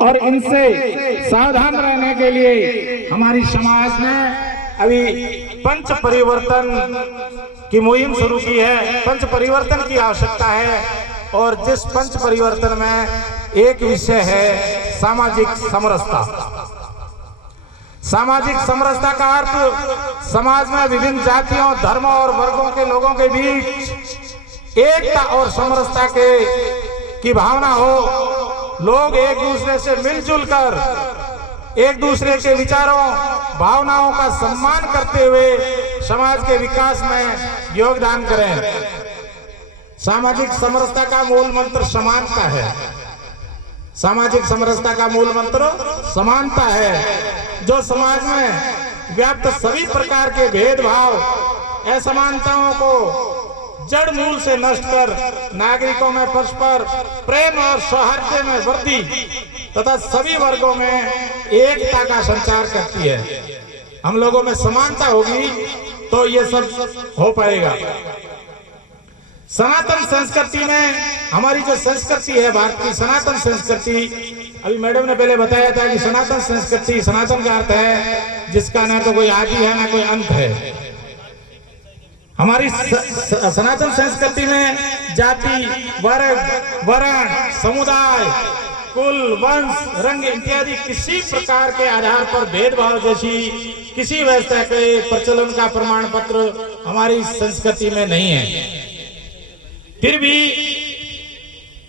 और इनसे सावधान रहने के लिए हमारी समाज ने अभी पंच परिवर्तन की मुहिम शुरू की है। पंच परिवर्तन की आवश्यकता है और जिस पंच परिवर्तन में एक विषय है सामाजिक समरसता। सामाजिक समरसता का अर्थ समाज में विभिन्न जातियों, धर्मों और वर्गों के लोगों के बीच एकता और समरसता की भावना हो। लोग एक दूसरे से मिलजुल कर एक दूसरे के विचारों, भावनाओं का सम्मान करते हुए समाज के विकास में योगदान करें। सामाजिक समरसता का मूल मंत्र समानता है। सामाजिक समरसता का मूल मंत्र समानता है, जो समाज में व्याप्त सभी प्रकार के भेदभाव, असमानताओं को जड़ मूल से नष्ट कर नागरिकों में परस्पर प्रेम और सौहार्द में वृद्धि तथा सभी वर्गों में एकता का संचार करती है। हम लोगों में समानता होगी तो ये सब हो पाएगा। सनातन संस्कृति में हमारी जो संस्कृति है, भारत की सनातन संस्कृति, अभी मैडम ने पहले बताया था कि सनातन संस्कृति, सनातन का अर्थ है जिसका ना तो कोई आदि है ना कोई अंत है। हमारी सनातन संस्कृति में जाति, वर्ग, वर्ण, समुदाय, कुल, वंश, रंग इत्यादि किसी प्रकार के आधार पर भेदभाव जैसी किसी व्यवस्था के प्रचलन का प्रमाण पत्र हमारी संस्कृति में नहीं है। फिर भी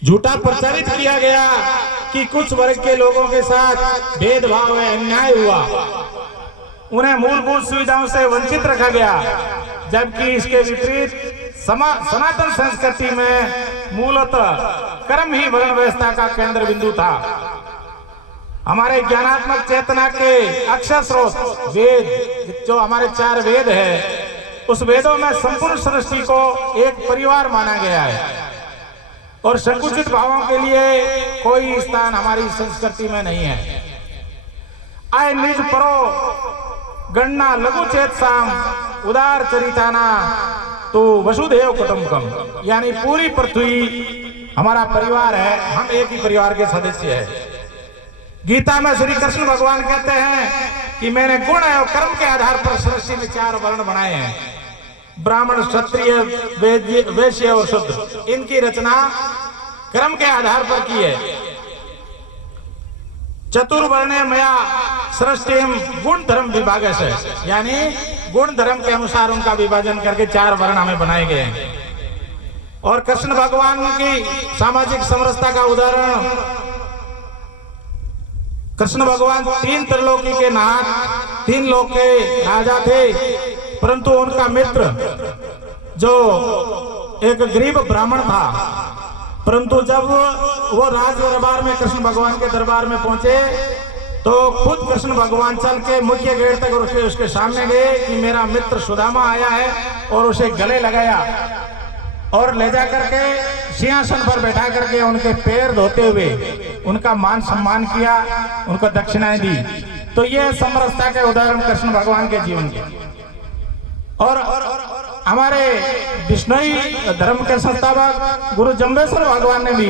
झूठा प्रचारित किया गया कि कुछ वर्ग के लोगों के साथ भेदभाव है, अन्याय हुआ, उन्हें मूलभूत सुविधाओं से वंचित रखा गया, जबकि इसके विपरीत सनातन संस्कृति में मूलतः कर्म ही वर्ण व्यवस्था का केंद्र बिंदु था। हमारे ज्ञानात्मक चेतना के अक्षर स्रोत वेद, जो हमारे 4 वेद है, उस वेदों में संपूर्ण सृष्टि को एक परिवार माना गया है और संकुचित भावों के लिए कोई स्थान हमारी संस्कृति में नहीं है। आय निज परो गणना लघु चेत साम उदार चरिताना तो वसुधैव कुटुंबकम, यानी पूरी पृथ्वी हमारा परिवार है, हम एक ही परिवार के सदस्य हैं। गीता में श्री कृष्ण भगवान कहते हैं कि मैंने गुण एवं कर्म के आधार पर सृष्टि में 4 वर्ण बनाए हैं, ब्राह्मण, क्षत्रिय, वैश्य और शूद्र। इनकी रचना कर्म के आधार पर की है। चतुर्वर्णे मया सृष्टिम गुण धर्म विभाग से, यानी गुण धर्म के अनुसार उनका विभाजन करके 4 वर्ण हमें बनाए गए हैं। और कृष्ण भगवान की सामाजिक समरसता का उदाहरण, कृष्ण भगवान 3 त्रिलोकी के नाथ, 3 लोक के राजा थे, परंतु उनका मित्र जो एक गरीब ब्राह्मण था, परंतु जब वो राज दरबार में कृष्ण भगवान के दरबार में पहुंचे तो खुद कृष्ण भगवान चल के मुख्य गेट तक उसके सामने गए कि मेरा मित्र सुदामा आया है, और उसे गले लगाया और ले जा करके सिंहासन पर बैठा करके उनके पैर धोते हुए उनका मान सम्मान किया, उनको दक्षिणाएं दी। तो ये समरसता के उदाहरण कृष्ण भगवान के जीवन के। और हमारे विष्णुई धर्म के संस्थापक गुरु जम्बेश्वर भगवान ने भी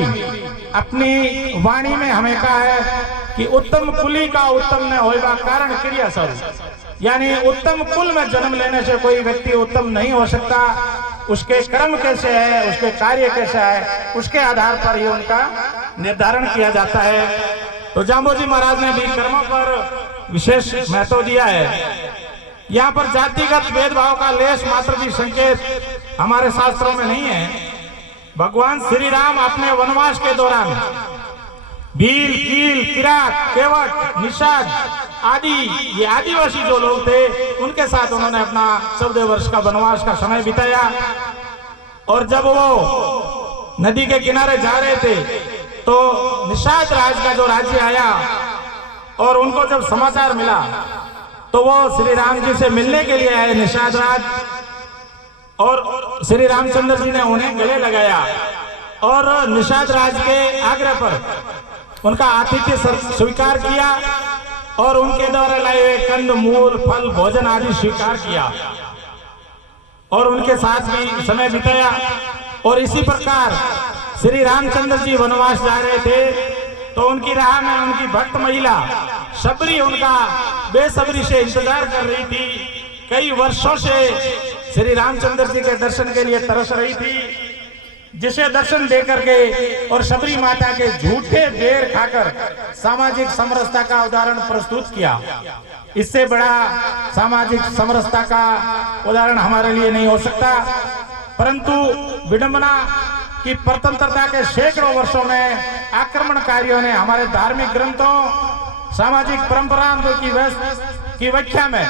अपनी वाणी में हमें कहा है कि उत्तम कुली का उत्तम न होइबा कारण क्रिया स्वरूप, यानी उत्तम कुल में जन्म लेने से कोई व्यक्ति उत्तम नहीं हो सकता। उसके कर्म कैसे है, उसके कार्य कैसा है, उसके आधार पर ही उनका निर्धारण किया जाता है। तो जाम्बोजी महाराज ने भी कर्मों पर विशेष महत्व दिया है। यहाँ पर जातिगत भेदभाव का लेश मात्र भी संकेत हमारे शास्त्रों में नहीं है। भगवान श्री राम अपने वनवास के दौरान भील, कील, किरात, केवट, निषाद आदि, ये आदिवासी जो लोग थे, उनके साथ उन्होंने अपना 14 वर्ष का वनवास का समय बिताया। और जब वो नदी के किनारे जा रहे थे तो निषाद राज का जो राज्य आया और उनको जब समाचार मिला तो वो श्री राम जी से मिलने के लिए आए निषाद राज, और श्री रामचंद्र जी ने उन्हें गले लगाया और निषाद राज के आग्रह पर उनका आतिथ्य स्वीकार किया और उनके द्वारा लाए हुए कंद, मूल, फल, भोजन आदि स्वीकार किया और उनके साथ भी समय बिताया। और इसी प्रकार श्री रामचंद्र जी वनवास जा रहे थे तो उनकी राह में उनकी भक्त महिला शबरी उनका बेसब्री से इंतजार कर रही थी। कई वर्षों से श्री रामचंद्र जी के दर्शन के लिए तरस रही थी, जिसे दर्शन दे करके और शबरी माता के झूठे बेर खाकर सामाजिक समरसता का उदाहरण प्रस्तुत किया। इससे बड़ा सामाजिक समरसता का उदाहरण हमारे लिए नहीं हो सकता। परंतु विडंबना की स्वतंत्रता के सैकड़ों वर्षों में आक्रमणकारियों ने हमारे धार्मिक ग्रंथों, सामाजिक परंपराओं की व्याख्या में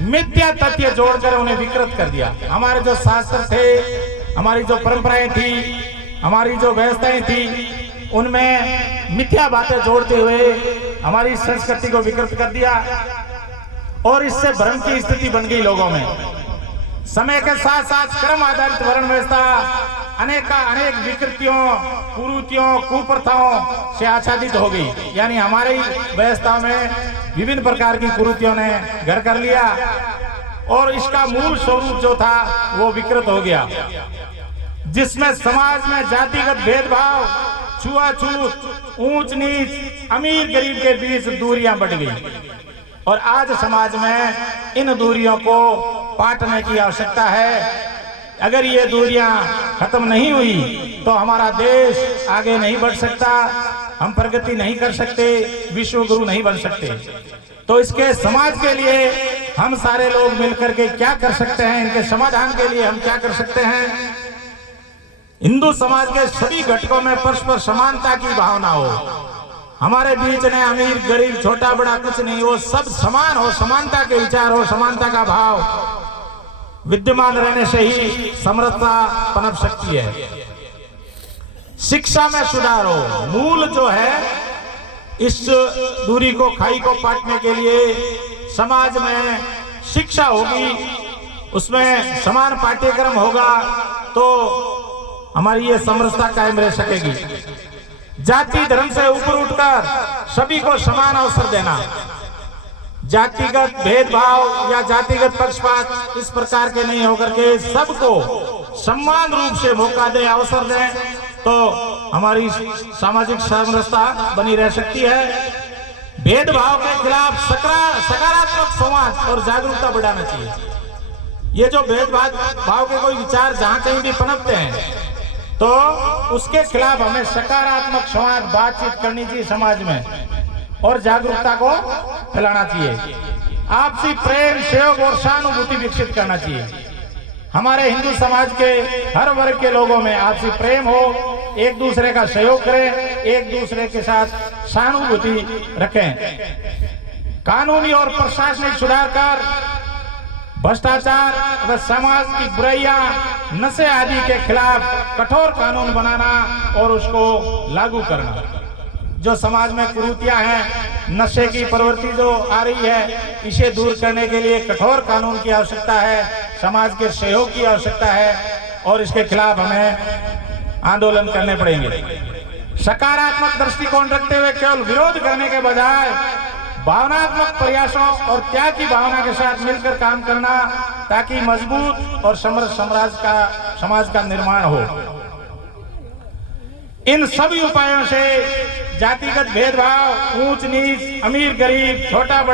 मिथ्या तथ्य जोड़कर उन्हें विकृत कर दिया। हमारे जो शास्त्र थे, हमारी जो परंपराएं थी, हमारी जो व्यवस्थाएं थी, उनमें मिथ्या बातें जोड़ते हुए हमारी संस्कृति को विकृत कर दिया और इससे भ्रम की स्थिति बन गई लोगों में। समय के साथ साथ क्रम आधारित वर्ण व्यवस्था अनेक विकृतियों, कुरीतियों, कुप्रथाओं से आच्छादित हो गई। यानी हमारी व्यवस्था में विभिन्न प्रकार की कुरीतियों ने घर कर लिया और इसका मूल स्वरूप जो था वो विकृत हो गया, जिसमें समाज में जातिगत भेदभाव, छुआछूत, ऊंच नीच, अमीर गरीब के बीच दूरियां बढ़ गई और आज समाज में इन दूरियों को पाटने की आवश्यकता है। अगर ये दूरियां खत्म नहीं हुई तो हमारा देश आगे नहीं बढ़ सकता, हम प्रगति नहीं कर सकते, विश्व गुरु नहीं बन सकते। तो इसके समाज के लिए हम सारे लोग मिलकर के क्या कर सकते हैं, इनके समाधान के लिए हम क्या कर सकते हैं? हिंदू समाज के सभी घटकों में परस्पर समानता की भावना हो। हमारे बीच में अमीर गरीब छोटा बड़ा कुछ नहीं हो, सब समान हो, समानता के विचार हो, समानता का भाव विद्यमान रहने से ही समरसता पनप सकती है। शिक्षा में सुधार हो, मूल जो है इस दूरी को, खाई को पाटने के लिए समाज में शिक्षा होगी, उसमें समान पाठ्यक्रम होगा तो हमारी ये समरसता कायम रह सकेगी। जाति धर्म से ऊपर उठकर सभी को समान अवसर देना, जातिगत भेदभाव या जातिगत पक्षपात इस प्रकार के नहीं होकर के सबको समान रूप से मौका दे, अवसर दे, तो हमारी सामाजिक समरसता बनी रह सकती है। भेदभाव के खिलाफ सकारात्मक संवाद और जागरूकता बढ़ाना चाहिए। ये जो भेदभाव के कोई विचार जहां कहीं भी पनपते हैं तो उसके खिलाफ हमें सकारात्मक संवाद, बातचीत करनी चाहिए समाज में और जागरूकता को फैलाना चाहिए। आपसी प्रेम, सहयोग और सहानुभूति विकसित करना चाहिए। हमारे हिंदू समाज के हर वर्ग के लोगों में आपसी प्रेम हो, एक दूसरे का सहयोग करें, एक दूसरे के साथ सहानुभूति रखें। कानूनी और प्रशासनिक सुधार कर भ्रष्टाचार व समाज की बुराइयां, नशे आदि के खिलाफ कठोर कानून बनाना और उसको लागू करना। जो समाज में कुरीतियां हैं, नशे की प्रवृत्ति जो आ रही है, इसे दूर करने के लिए कठोर कानून की आवश्यकता है, समाज के सहयोग की आवश्यकता है और इसके खिलाफ हमें आंदोलन करने पड़ेंगे। सकारात्मक दृष्टिकोण रखते हुए केवल विरोध करने के बजाय भावनात्मक प्रयासों और त्याग की भावना के साथ मिलकर काम करना, ताकि मजबूत और समृद्ध समाज का निर्माण हो। इन सभी उपायों से जातिगत भेदभाव, ऊंच नीच, अमीर गरीब, छोटा बड़ा